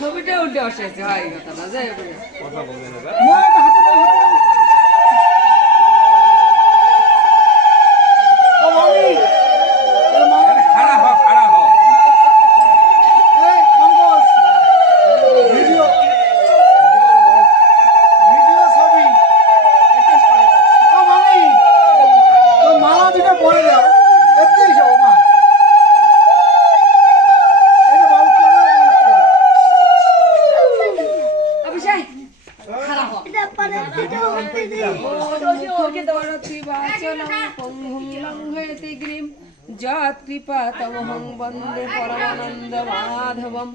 ছবিটা উল্টে বসেছে হয় কথাটা যাই কথা বলবেন कृपातमहं वन्दे परमानंद माधवम्।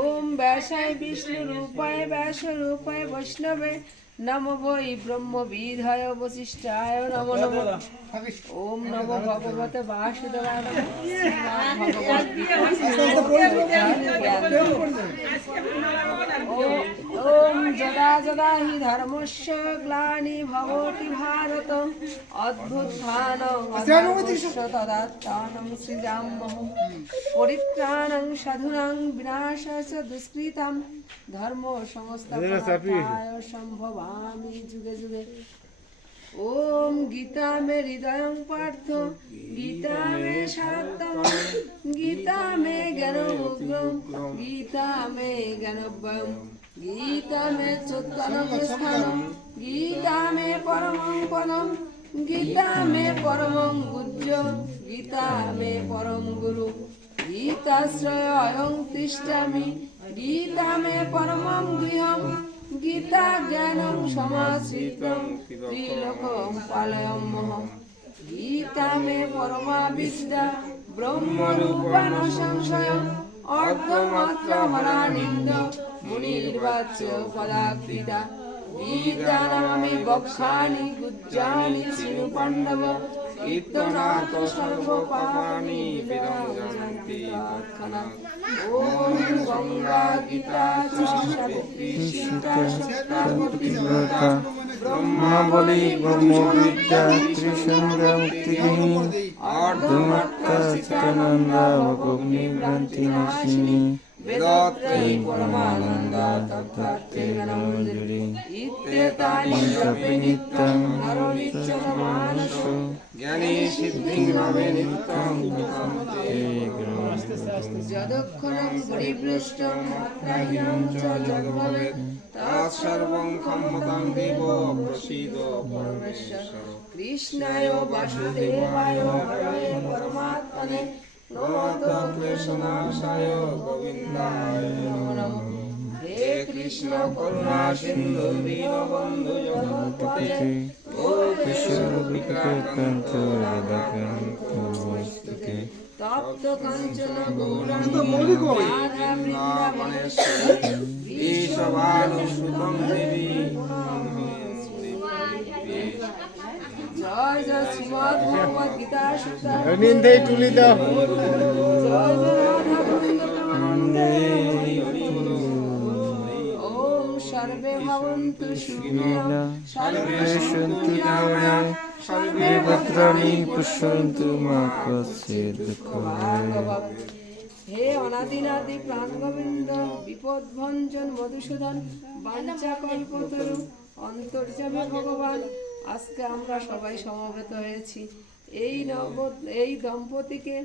ओम वैशाय विष्णु रूपाय वैश्वरूपाय वैष्णवे नमो वै ब्रह्म विधाय वसिष्ठाय नमो नमो। ओम नमो भगवते वासुदेवाय ओम जदा जदा हि धर्मस्य ग्लानि भवति भारत अद्भुतानं तदात्मानं सृजाम्यहं परित्राणं साधूनां विनाशाय दुष्कृतं धर्मो संस्थापनाय संभवामि जुगे जुगे। ओम गीता में हृदय पार्थ गीता में शारदम गीता में ज्ञानोग्रम गीता में ज्ञानोबम गीता में चोत्तनम स्थानम गीता में परमं पदम गीता में परमं गुज्ज गीता में परम गुरु गीताश्रय अयं तिष्ठामि गीता में परमं गृहम् गीता ज्ञानं समाश्रितं त्रिलोकं पालयाम्यहम् गीता में परमा विद्या ब्रह्मरूपा न संशयम् अर्धमात्रमरानिन्द मुनिर्वाच्य पदाकृता गीता नमामि वक्षानि गुज्जानि शृणु पाण्डव कीर्तनात् सर्वपापानि विदञ्जन्ति तत्क्षणात्। ओम गंगा गीता सरस्वती सीता सत्ता ब्रह्मावली ब्रह्मविद्या त्रिसंध्या मुक्तिगिनी अर्धमात्रा चित्तानंदा भोगनिवृत्ति नाशिनी वेदात्रै परमानंद तत्त्वै गणमंजरी इत्येतानि जपे नित्यं नरनित्यमानसो ज्ञानी सिद्धिं लभे नित्यं यदक्षरं परिपृष्टं मात्राह्यं च जगद्भवेत् तत्सर्वं खम्मतं देव प्रसीद परमेश्वर। कृष्णाय वासुदेवाय हरये परमात्मने नमो क्लेशनाशाय गोविन्दाय नमो नमः। हे कृष्ण करुणा सिन्धु दीनबन्धु जगत्पते गोपेश्वर विकृतान्त वेदान्त तप्त काञ्चन गौराङ्गी राधा वृन्दावनेश्वरी वृषभानुसुतं देवी जय जय श्रीमद् भगवद गीता सुता निंदे तुली दाও जय जय राधा वृंदावने ओम सर्वे भवन्तु सुखिनः सर्वे सन्तु निरामयाः सर्वे भद्राणि पश्यन्तु मा कश्चित् दुःखं। हे अनादिनादि प्राण गोविंद विपद भंजन मधुसूदन बांचा कल्पतरु অন্তর্যামী ভগবান আজকে আমরা সবাই সমবেত হয়েছি এই দম্পতিকে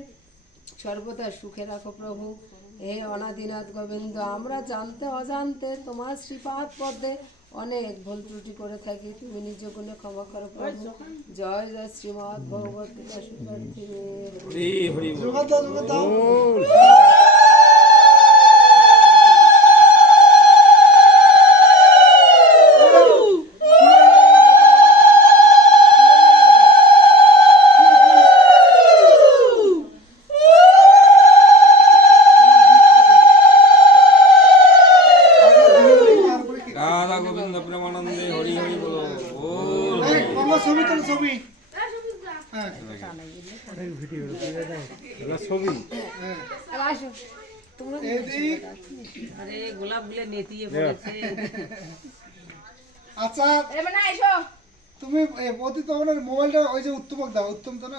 সর্বদা সুখে রাখো প্রভু। হে অনাদিনাথ গোবিন্দ আমরা জানতে অজান্তে তোমার শ্রীপাদ পদ্মে অনেক ভুল ত্রুটি করে থাকি তুমি নিজ গুণে ক্ষমা করো প্রভু। জয় জয় শ্রীমদ্ ভগবত গীতা সুপার্থী আচ্ছা তুমি মোবাইলটা ওই যে উত্তমক দাও উত্তম তো না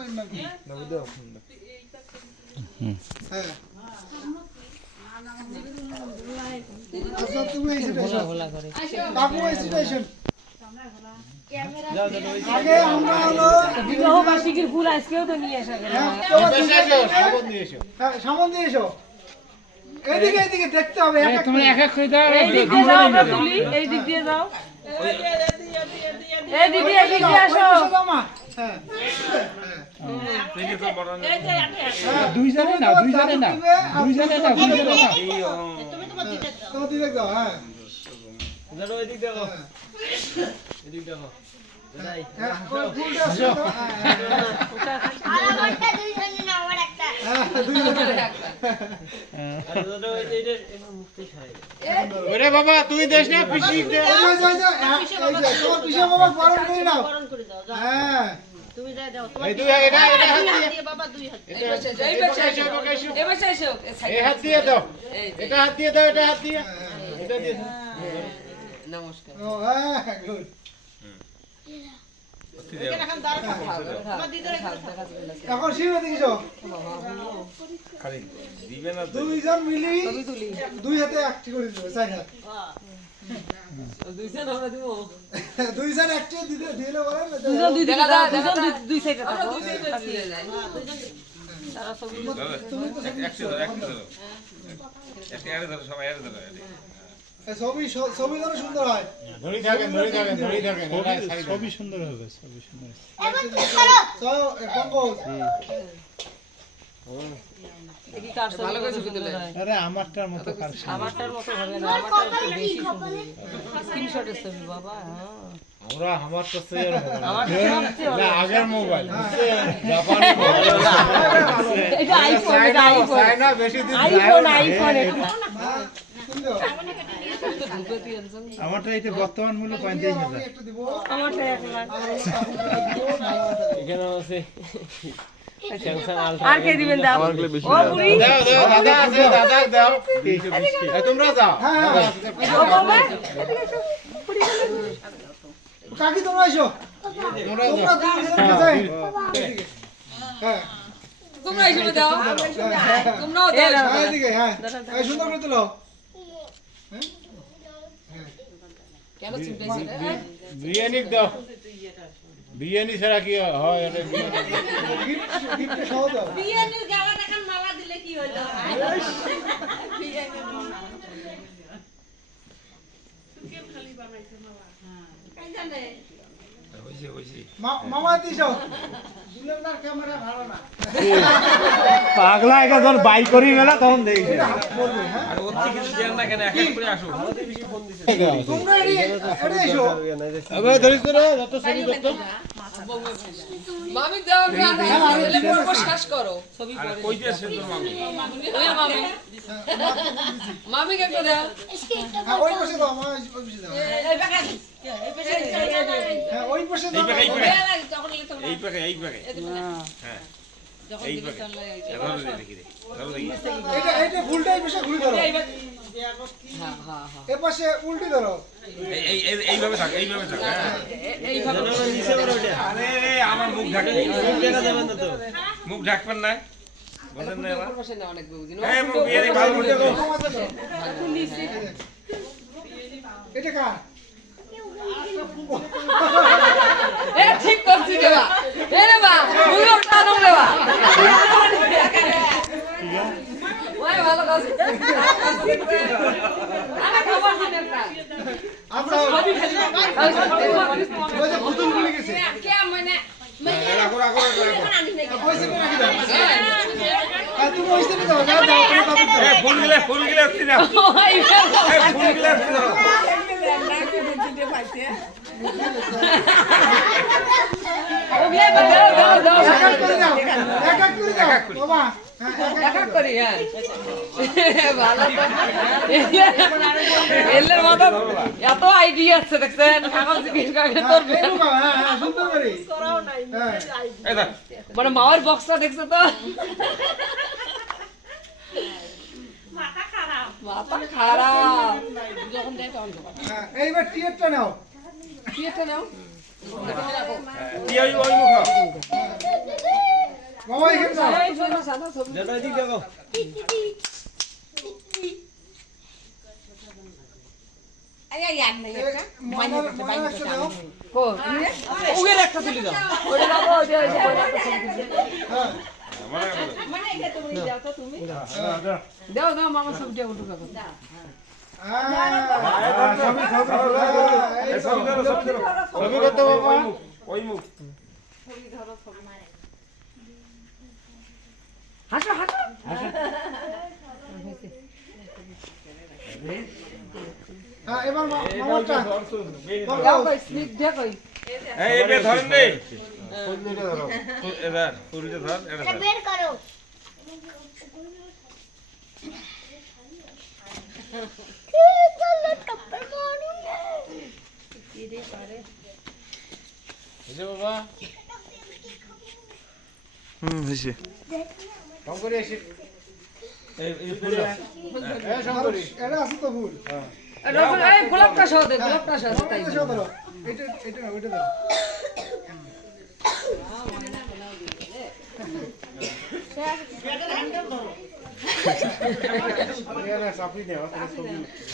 হ্যাঁ আচ্ছা তুমি এই সাইডে এসো কাকু এই সাইডে এসেন আগে আমরা হলো বিবাহ বার্ষিকীর ফুল আজকেও তো নিয়ে আসা গেল হ্যাঁ সামন দিয়ে এসো এইদিকে এইদিকে দেখতে হবে তুমি এক এক করে দাও এই দিক দিয়ে যাও আমরা তুলি এই দিক দিয়ে যাও এই দিদি এই দিক দিয়ে আসো হ্যাঁ দুইজনে না দুইজনে না দুইজনে না দুইজনে না তোমার দিকে দাও হ্যাঁ হ্যাঁ ওই ফুলটা আসো তো। ওরে বাবা তুই দেশ না পিসি দে এই যে, তোমার পিসে বাবা বরণ করে নাও হ্যাঁ এই তুই এটা এটা হাত দিয়ে এবার এসো এই হাত দিয়ে দাও এটা হাত দিয়ে দাও এটা হাত দিয়ে এটা দিয়ে দাও। নমস্কার ও হ্যাঁ গুড এখন শিবে দেখিছো দুইজন মিলি দুই হাতে একটি করে দিবে চার হাত দুইজন আমরা দিব দুইজন একটি দিতে দিলে বলেন না দুজন দুই দিকে যাও দুজন দুই সাইডে আমরা থাকো দুই সাইডে চলে যাই তারা সব এই ছবি ছবি যেন সুন্দর হয় ধরি থাকেন সবই সুন্দর হবে সবই সুন্দর চলো পঙ্কজ দেখি কার ছবি ভালো করে কত ছবি সুন্দর তোলে। হয়। আরে আমারটার মতো কার আমারটার মতো হবে না আমারটা একটু বেশি সুন্দর স্ক্রিনশটের ছবি বাবা হ্যাঁ আমরা আমার তো সের আমারটা সবচেয়ে ভালো। না আগের মোবাইল জাপানি এটা আইফোন এটা আইফোন চায়না বেশি দিন আইফোন আইফোন এটা সুন্দর ধুপে দিয়ে আনছেন আমারটা এটা বর্তমান মূল্য 35,000 আমি একটু দিব আমারটা 1 লাখ এখানে আছে স্যামসাং আলট্রা আর কে দিবেন দাও ও বুড়ি দাও দাও দাদা আছে দাদা দাও এই তোমরা যাও ও বাবা কাকি তোমরা এসো তোমরা তোমরা যাও দুইজন যাই হ্যাঁ তোমরা এসে দাও তোমরাও এ দাও দাও হ্যাঁ এদিকে হ্যাঁ এই সুন্দর করে তোলো কেন চিন্তাইছি বিরিয়ানি দাও বিরিয়ানি ছাড়া কি হয় এটা গিফট সহ দাও বিয়ানির গালা টাকার মালা দিলে কি হইলো মামা দিছো দুলার ক্যামেরা ভালো না পাগলা একা যখন বাই করি গেল তখন দেখি বলবে হ্যাঁ তোমরা এডি এসো আবে ধরিস তো যত ছবি করতে মামি দাও এলে পড়বো শেষ করো ছবি পড়ে কই দিয়েছে তোর মামি ওই মামি মামিকে একটু দাও হ্যাঁ ওই পাশে দাও মা ওই পাশে দাও হ্যাঁ ওই পাশে দাও এটা ফুলটাই পাশে ঘুরে ধরো হ্যাঁ হ্যাঁ হ্যাঁ এ পাশে উল্টি ধরো এইভাবে থাক হ্যাঁ এইভাবে মুখ ঢাকবেন না বলেন না এবার পাশে না অনেক বুঝিন এই মুখ দিয়ে দিই, ভালো করে দিই। এটা কার এ ঠিক করছি দেবা এ রে বা মুইও টানো রে বা ওই ভালো কাজ আরে খবর দিন একটা আমরা ছবি খালি ওই যে পুতুল গুলি গেছে কে মানে রাখো রাখো রাখো ওই সাইডে রাখি দাও হ্যাঁ তুমি ওই সাইডে দাও দাও দাও এই ফুলগুলো হচ্ছে না ওই এই ফুলগুলো হচ্ছে না ওগুলা দাও দাও দাও এক এক করে দাও এক এক করে দাও বাবা হ্যাঁ এক এক দেখা করি হ্যাঁ ভালো তো এলের মাথা এত আইডিয়া আছে দেখছেন কাগজ জিজ্ঞেস করে তোর এই রুকা হ্যাঁ হ্যাঁ সুন্দর করে হ্যাঁ এই দেখ মানে মাওয়ার বক্সটা দেখছো তো মাথা খারাপ যখন দেয় তখন দেবো হ্যাঁ এইবার টিয়ারটা নাও কি একটা নাও কি ওই মুখ মামা এখানে যাও। এই শোনো, সাদা ছবি। ময়নার একটা দাও। কো, কি রে? ওগের একটা তুলে দাও ওটা বাবা, ওটা ওই যে ওটা একটা ছবি তুলছে। হ্যাঁ দাও দাও মামা ছবিটা উঠো কাকু। ছবি করতে বাবা ওই মুখ হাসো হাসো। হ্যাঁ এবার মামাটা দাও কই স্নিগ্ধা কই। এই এটা ধরেন রে এটা ফুলটা ধর এটা ধর বের করো এই ফুলটা এটা আছে তো ভুল এই গোলাপটা সহ দে, গোলাপটা সহ দে, তাই। এটা সহ ধরো এটা এটা না ওইটা দাও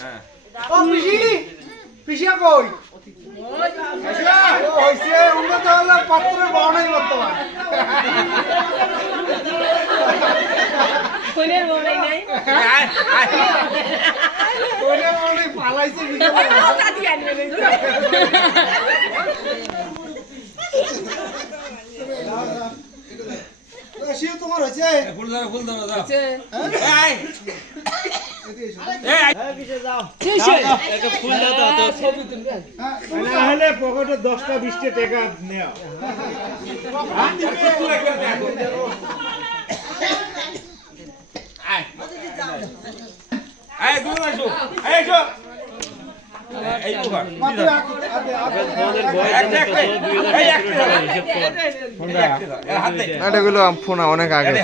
হ্যাঁ ও পিসি পিসিয়া কই আচ্ছা ও হইছে উন্নত হলো পাত্রের বানাই বর্তমান কোনের বড়াই নাই আয় আয় কোনে মনে পালাইছে বিকেলে শিও তোমার হইছে ফুল ধরো দাও হচ্ছে। এই এতে এসো এই ছবি তুলবে। নাহলে পকেটে 10টা 20টা টাকা নেও এই গুলো আসো এই এসো এই মুখা মাত্র আগে এটা গুলো ফোন অনেক আগে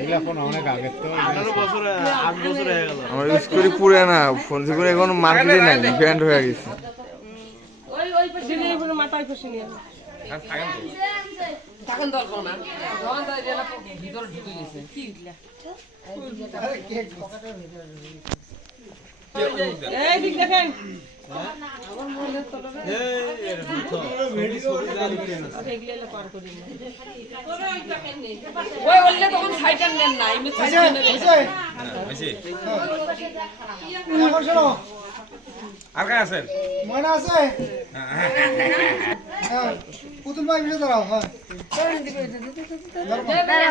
এগুলা ফোন অনেক আগে তো আমার ইউজ করি পুরে না ফোন যেগুলো এখন মার্কেটে নাই ব্যান্ড হয়ে গেছে ওই ওই পাশে নিয়ে পুরো মাথায় পাশে নিয়ে থাকেন দরকার না। যখন তাই জেলা ভিতরে ঢুকে গেছে। কি এই দিক দেখেন এগুলো পার করি না ওই বললে তখন সাইটার নেন না, এমনি সাইটার নেন। হইছে হইছে এখন শোনো আর কে আছেন ময়না আছে হ্যাঁ পুতুল ভাই পিছে দাঁড়াও হ্যাঁ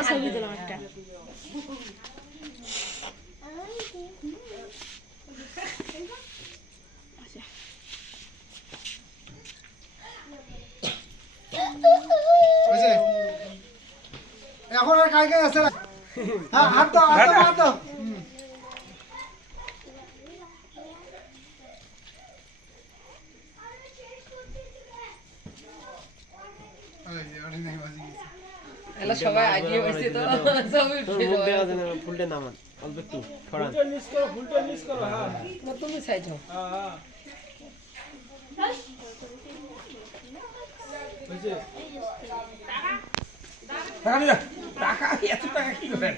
ছবি দিলাম একটা হইছে এখন আর কালকে আছে না হ্যাঁ হাত দাও হাত দাও হাত দাও এলা সবাই আইডিয়া হইছে তো ছবি উঠে ফুলটা নামান অল্প একটু ছড়ান না, তুমি সাইড হও। টাকা নিয়ে টাকা এত টাকা কি করেন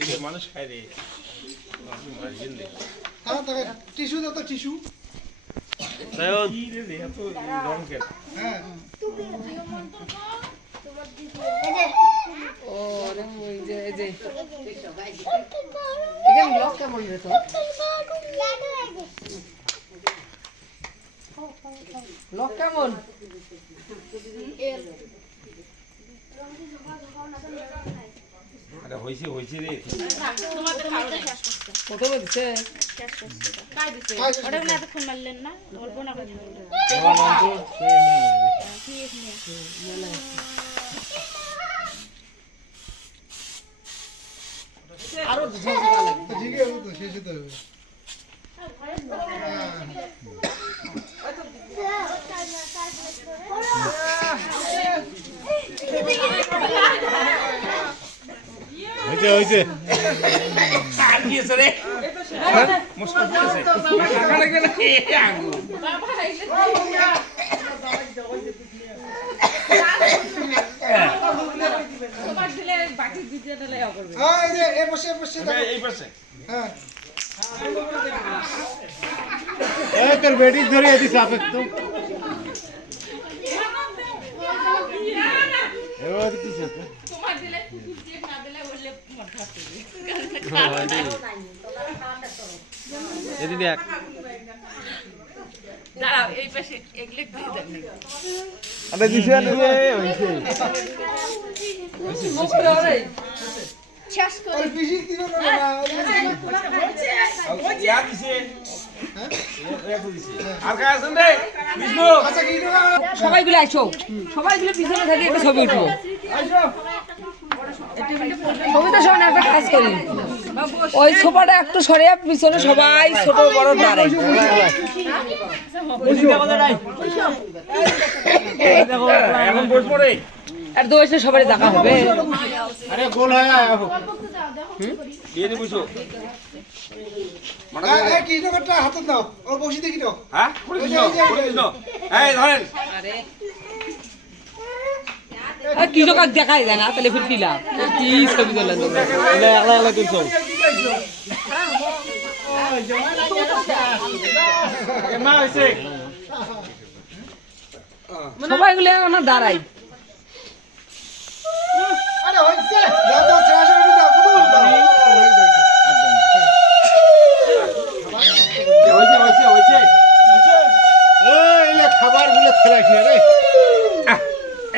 এই মানুষ খায় রে টিস্যু দাও তো টিস্যু কি রে এত রং কেন হ্যাঁ ও রে ওই যে এই যে এখানে লক কেমন রে তো? লক কেমন? আরে হইছে রে প্রথমে দিছে। ওটা বলে এতক্ষণ মারলেন না অল্প না করে আরো ঝোল দেওয়া লাগবে। তো ঠিক আছে তো শেষ হতে হবে হইছে হইছে আর কি আছে রে মুস্কা দিতেছে টাকা লাগবে না আঙ্গুল এই যে এই পাশে এই পাশে হ্যাঁ এই তোর বেটি ধরে দিছ আপে তো এবার দিছে তো এদি দেখ আরে দিছে না ওই পিসি কি করে না ইয়া দিছে আর কাজ আছেন রে বিষ্ণু আচ্ছা কি টাকা সবাইগুলো আইছো সবাইগুলো পিছনে থাকি একটা ছবি উঠবো ছবি তো সবাই একটা কাজ করি ওই সোফাটা একটু সরে পিছনে সবাই ছোট বড় দাঁড়াই এখন বস পড়ে আর দু এসে সবাই দেখা হবে আরে গোল হয় আবো দিয়ে দে বসো এই কি টাকাটা হাতে দাও ও বসি দেখি দাও হ্যাঁ করে দিছ এই ধরেন আর কি জোকাক দেখাই যায় না তাহলে ফির কি লাভ কি ছবি তোলেন একলা একলা তুলছ মা হইছে সবাইগুলো আমার দাঁড়াই আরে হইছে দাও দাও শেষ করে দাও বুঝুন হইছে এই খাবার গুলো খেলাইছি রে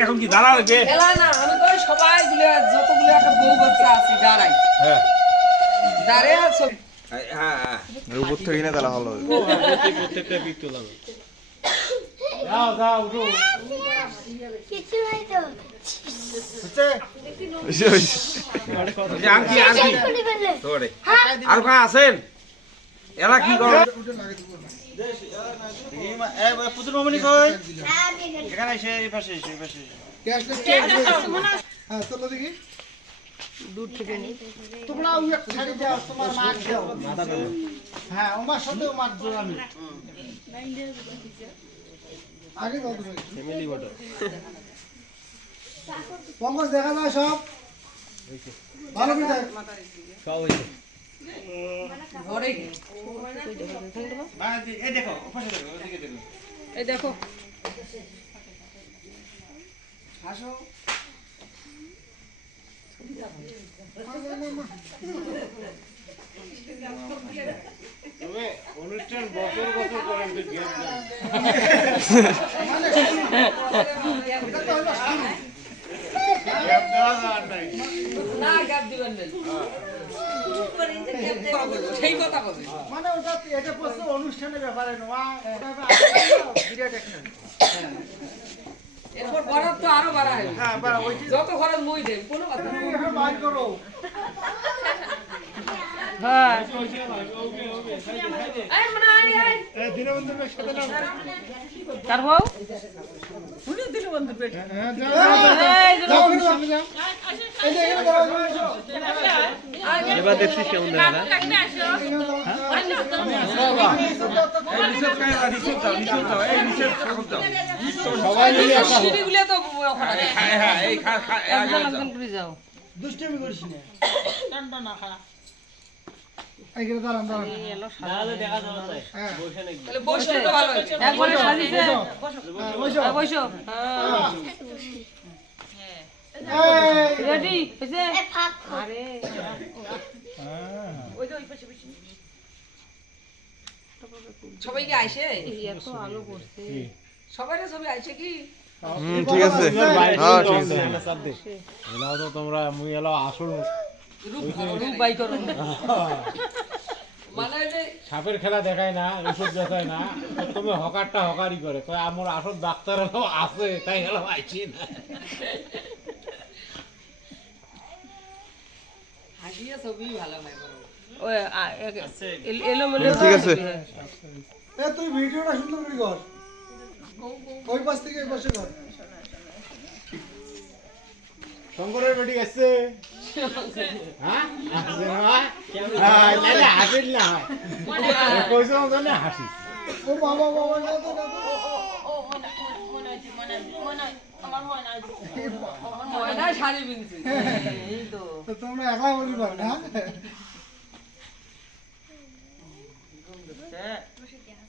এখন কি দাঁড়া লাগবে এলা না আমি তো সবাইগুলো যতগুলো একটা বউ বাচ্চা আছে দাঁড়াই হ্যাঁ দাঁড়ায় আর ছবি হ্যাঁ হ্যাঁ উপর থেকে না তাহলে ভালো হবে প্রত্যেকটা পিক তোলাম দাও দাও উঠো হইছে, হইছে। আনকি তোরে আর কোন আছেন এরা কি করে পুতুল মামনি কই এখানে এসে এই পাশে এই পাশে ক্যাশ হ্যাঁ চলো দেখি দূর থেকে নি তোমরা ওই এক ছাড়ি দাও তোমার মাছ দাও হ্যাঁ ওমার সাথে মাছ দাও আমি আগে দাও তুমি ফ্যামিলি ফটো পঙ্কজ দেখা যায় সব ভালো করে দেখ সব হইছে ঘরে এই দেখো পাশে দেখো ওদিকে দেখো এই দেখো হাসো তবে অনুষ্ঠান বছর বছর করেন তো গ্যাপ দেন না গ্যাপ দিবেন না সেই কথা বলে মানে ওটা এটা পড়ছে অনুষ্ঠানের ব্যাপারে নোয়া বিরাট একটা এরপর বরাদ তো আরো বাড়া হবে হ্যাঁ বাড়া ওই যত খরচ মই দেব কোনো কথা তুমি এখন বাইর করো হ্যাঁ এই মনে আই এই দীনবন্ধুর সাথে না তার বউ হ্যাঁ যাও সামনে যাও এই যে এখানে দাঁড়াও এবার দেখছিস কেমন দেখা না এই নিচে ঠাকুর দাও সবাই মিলে একা হোক সিঁড়িগুলো তো ওখানে হ্যাঁ হ্যাঁ এই খা একজন একজন করে যাও দুষ্টুমি করিস না এইখানে দাঁড়ান দাঁড়ান নাহলে দেখা যাবে তাই হ্যাঁ বসে নাকি তাহলে বসলে তো ভালো হয়েছে একবারে সাজিছে বসো বসো এই রেডি হইছে আরে সবাইকে আইছে এত আলো করছে সবাই ছবি আইছে কি ঠিক আছে হ্যাঁ ঠিক আছে এলাও তো তোমরা মুই এলাও আসল রূপ বাই করো মানে যে সাপের খেলা দেখায় না ওষুধ দেখায় না তুমি হকারটা হকারি করে কয় আমার আসল ডাক্তার এলো আছে তাই এলো আইছি না হাসিয়া ছবি ভালো নাই বড় ওই এলো মনে ঠিক আছে এ তুই ভিডিওটা সুন্দর করে কর ওই পাশ থেকে এই পাশে কর শঙ্করের বেটি আসছে হ্যাঁ হাসছে না হয়? হ্যাঁ, তাহলে হাসিল না হয় কইছো জানে হাসি ও বাবা বাবা না তো ময়না শাড়ি পিনছে তো তোমরা একলা বলি পার না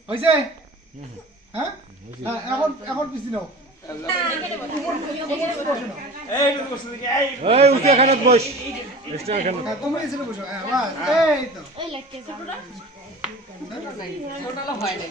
হইছে হ্যাঁ হ্যাঁ, এখন এখন পিছি নাও এই উঠে এখানে বস এখানে হ্যাঁ, তোমরা এসে বসো হ্যাঁ বাস এই তো ছোটলা হয় নাই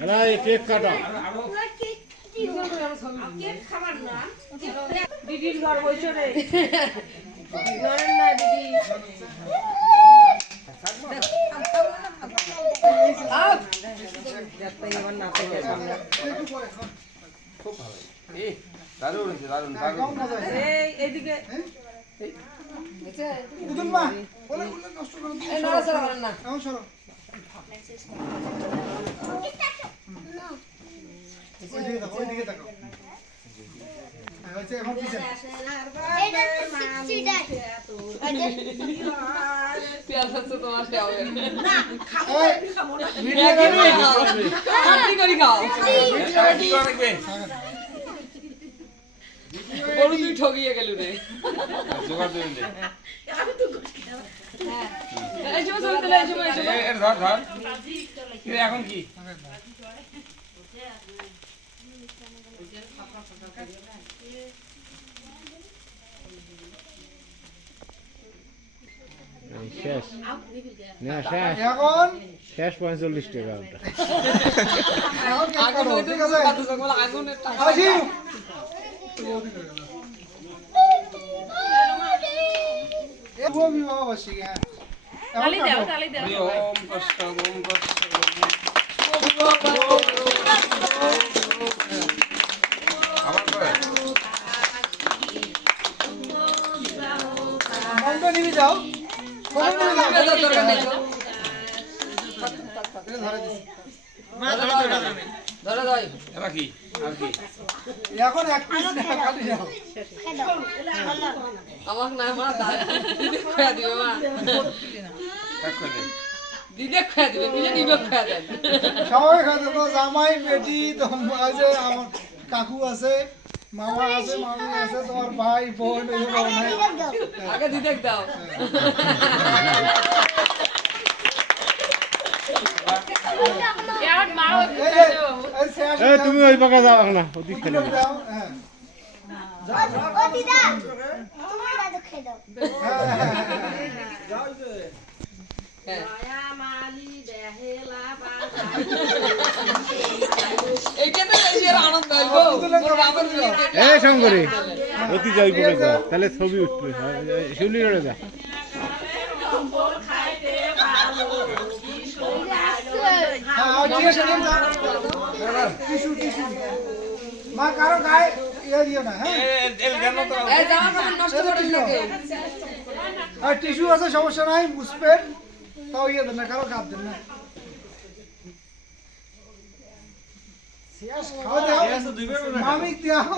এরা এই কেক কাটা দিদির ঘর বইছো রে এইদিকে উদুল মা বলে বলে নষ্ট করে দিও এই নড়াচড়া করেন না এখন সরো ওইদিকে তাকাও হ্যাঁ, হচ্ছে এখন পিছে পেঁয়াজ হচ্ছে তোমার সেবা এই, আপনি করি খাও গরু তুই ঠকিয়ে গেল রে এই সময় ছবি তোলা, এই সময়, এই সময়। এখন কি শেষ না শেষ এখন শেষ 45 টাকা ওটা এখন কেক আগুন কাটো, হইতে ঠিক আছে কত সকল আগুনের টাকা আসি বিবাহ বার্ষিকী হ্যাঁ তালি দাও তালি দাও ওম কষ্ট ওম কষ্ট আবার করে মনটা নিবি যাও ফোন নিবি যাও পেঁয়াজের তরকারি নেই তো? এটা ধরে দিছি ধরে দাও এবার কি আর কি এখন এক পিস না কাটি যাও আমাক না মা দিদি খয়া দিবে মা এক করে দে দিদি খয়া দিবে নিজে নিবে খয়া দেন সবাই খাতে তো জামাই বেটি তো আছে আমার কাকু আছে মামা আছে মামি আছে তোমার ভাই বোন এসব নাই আগে দিদি দাও এর মা এই শেষ এই তুমি ওই পাকা যাও না ওদিক খেলে উঠে দাও হ্যাঁ এইটাতে বেশি আর আনন্দ হইবো মোর বাবার বিয়ে এই শঙ্করে অতি যাই পড়ে যা তাহলে ছবি উঠবে শিউলি রড়ে যা হ্যাঁ ঠিক আছে টিস্যু টিস্যু মা কারো গায়ে ইয়ে দিও না হ্যাঁ এল জানো তো এই জামা কাপড় নষ্ট করেন না কেউ আর টিস্যু আছে সমস্যা নাই মুসপেন তাও ইয়ে দেন না কারো কাপ দেন না খাওয়া দাও মামিক দাও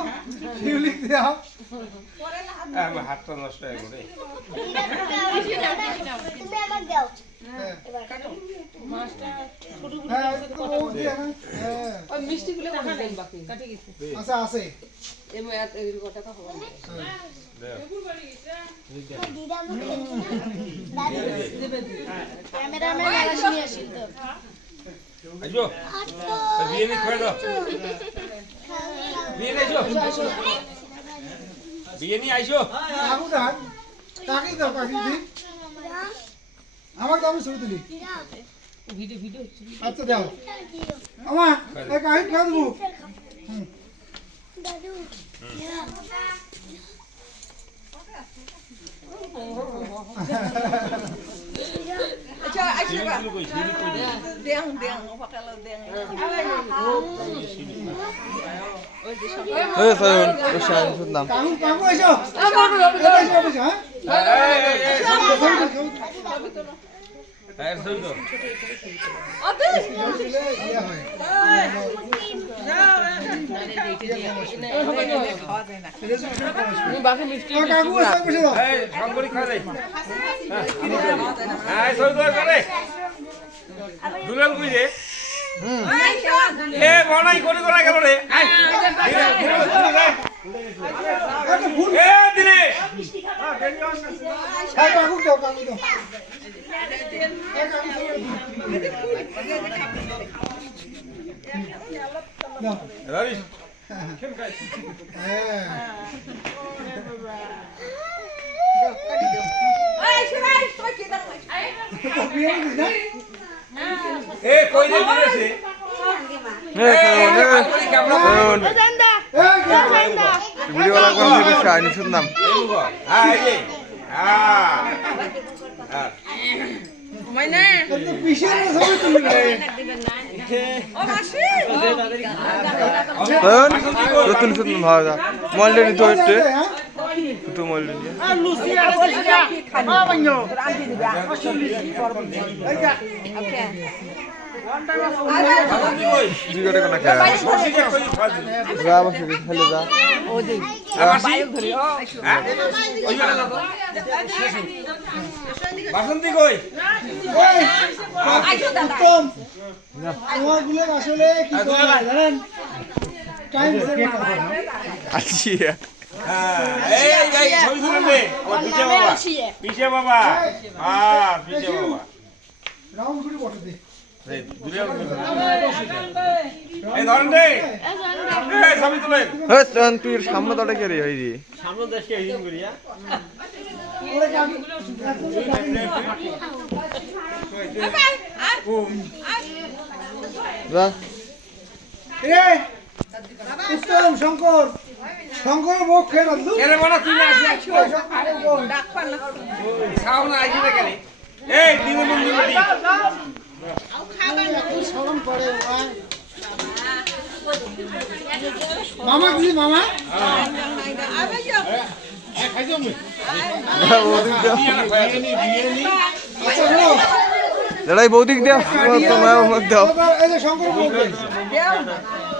শিউলিক দাও আমার হাতটা নষ্ট হয়ে গেছে হ্যাঁ তো ও দিয়ে না হ্যাঁ ওই মিষ্টি গুলো কোন দেন বাকি আচ্ছা আছে এমন এত এই কথা হবে না ক্যামেরাম্যান আসেনি আসিল তো আইজো বিয়ে নি করে দাও বিয়ে নি আইজো বিয়ে নি আইজো কাকু দাও কাকি দাও কাকি দি আমার তো আমি ছবি তুলি আচ্ছা দাও আমা এই কাকি খেয়ে দেবো এই সায়ন বসে আনি শুনলাম কাকু কাকু এসো এসো হ্যাঁ কাকু এসো বসে দাও হ্যাঁ কাকু দাও কাকু দাও হ্যাঁ কাকু দাও হ্যাঁ ভিডিও লাগবে বসে আনি শুনলাম পিছিয়ে সবাই তুলবে সায়ন নতুন শুনলাম ভালো যা মলডেনি তো একটু তো মলডেনি জিগাটা কোনা খেয়া যা বসে খেলে যা বাসন্তী কই উত্তম তোমার গুলো আসলে কি করে জানেন টাইম সেভ করে আছি এই ভাই ছবি তুলে দে পিছে বাবা পিছে বাবা রাউন্ড করে বসে দে এই ধরেন দে এই ছবি তুলে হ্যাঁ সায়ন তুই সামনে দাঁড়া কে রে হই রে সামনে দেশকে হিম করিয়া ওরে কাকু যা রে উত্তম শঙ্কর শঙ্কর মুখ খেয়ে রাখলু এরে বড় তুই না আসি খাও না আইছি না কেন এই দিন বন্ধু বলি মামা কি মামা আচ্ছা শোনো লড়াই বৌদিক দেও তো মায়া মুখ দাও এই যে শঙ্কর মুখ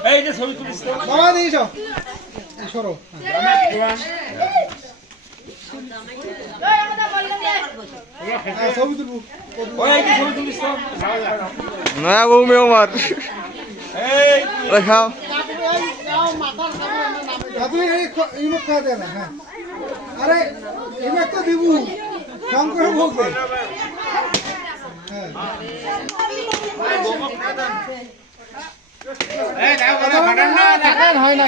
এই যে ছবি তুলিস মামা দিয়ে যাও সরো ছবি তুলবো ওই এই যে ছবি তুলিস তো নয়া বউ মেও মার এই দেখাও আপনি এই মুখ খাওয়া দেয় না হ্যাঁ আরে এই মুখ তো দিবু শঙ্কর মুখ দে হয় না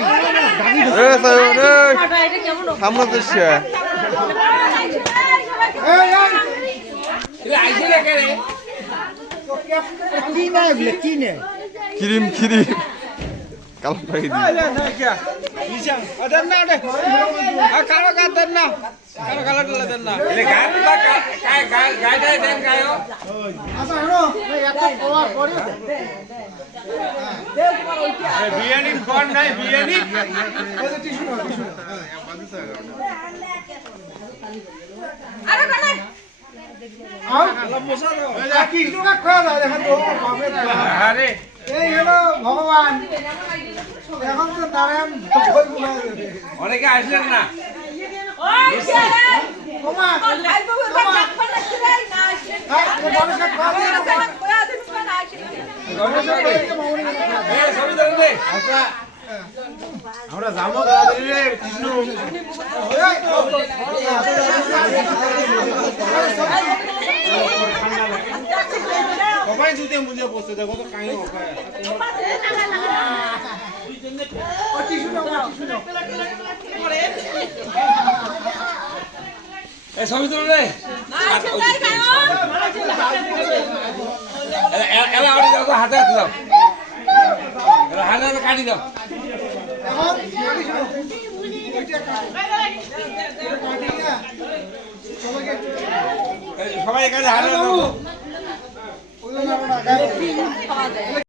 এ সায়ন সামনে দেশে আইছি না কেন কিরিম কিরিম কালো পাই দি এলে গায় দেন গায়ো আচ্ছা শোনো এত পাওয়ার পরে বিরিয়ানি কোন নাই বিরিয়ানি টিস্যু নাও টিস্যু কৃষ্ণ কা খাওয়া যায় দেখেন তো বাপের আরে এই হলো ভগবান এখন তো নারায়ণ ভগবান বলা যাবে অনেকে আসলেন না ওমা মানুষের খাওয়া ছবি ধরেন দে আমরা যাবো দাদা রে কৃষ্ণ সবাই দুতে মুজে বসে দেখো তো কাই এই ছবি তুলে রে এলা আড়ি দাও হাতে হাতে দাও এলা হাতে হাতে কাটি দাও সবাই এখানে হাতে দাও দেখো।